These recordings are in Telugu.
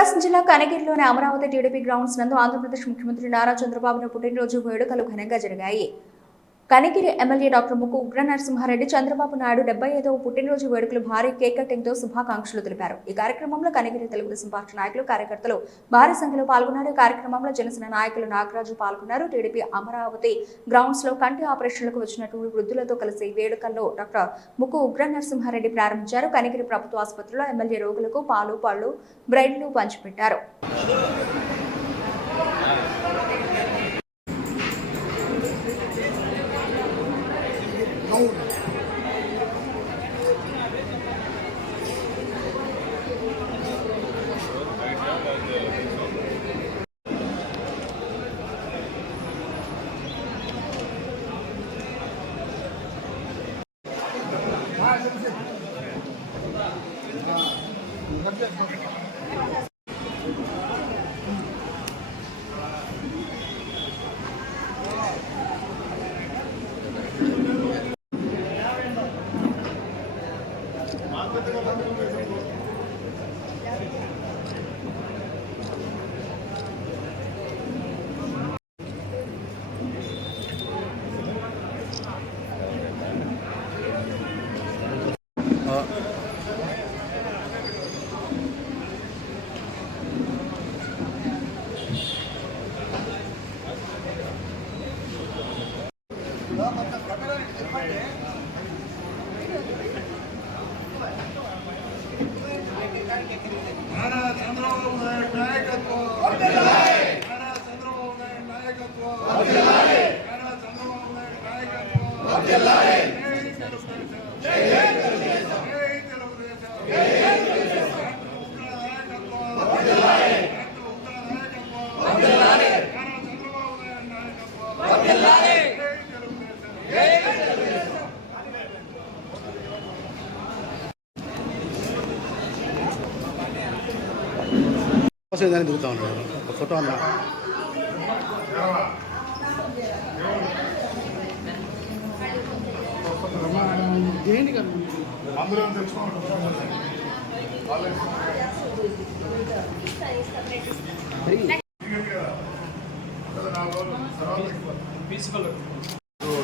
ప్రకాశం జిల్లా కనగిరిలోని అమరావతి టీడీపీ గ్రౌండ్స్ నందు ఆంధ్రప్రదేశ్ ముఖ్యమంత్రి నారా చంద్రబాబు పుట్టినరోజు వేడుకలు ఘనంగా జరిగాయి. కనగిరి ఎమ్మెల్యే డాక్టర్ ముక్కు ఉగ్ర నరసింహారెడ్డి చంద్రబాబు నాయుడు 75వ పుట్టినరోజు వేడుకలు భారీ కేక్ కటింగ్ తో శుభాకాంక్షలు తెలిపారు. ఈ కార్యక్రమంలో కనగిరి తెలుగుదేశం పార్టీ నాయకులు కార్యకర్తలు భారీ సంఖ్యలో పాల్గొన్నారు. ఈ కార్యక్రమంలో జనసేన నాయకులు నాగరాజు పాల్గొన్నారు. టీడీపీ అమరావతి గ్రౌండ్స్ లో కంటి ఆపరేషన్లకు వచ్చినటువంటి వృద్ధులతో కలిసి వేడుకల్లో డాక్టర్ ముక్కు ఉగ్ర నరసింహారెడ్డి ప్రారంభించారు. కనగిరి ప్రభుత్వ ఆసుపత్రిలో ఎమ్మెల్యే రోగులకు పాలు పళ్ళు బ్రెడ్లు పంచిపెట్టారు. దాన్ని దిగుతా ఉన్నాడు ఒక ఫోటో అన్నా ఏంటి కదా అందరూ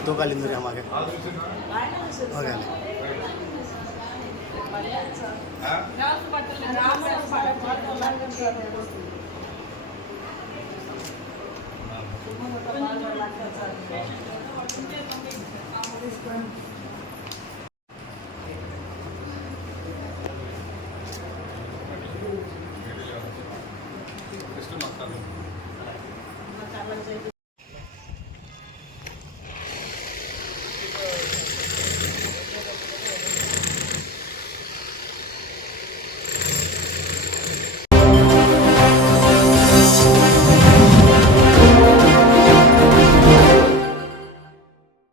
तो कालिंदर हमारे ओके Thank you.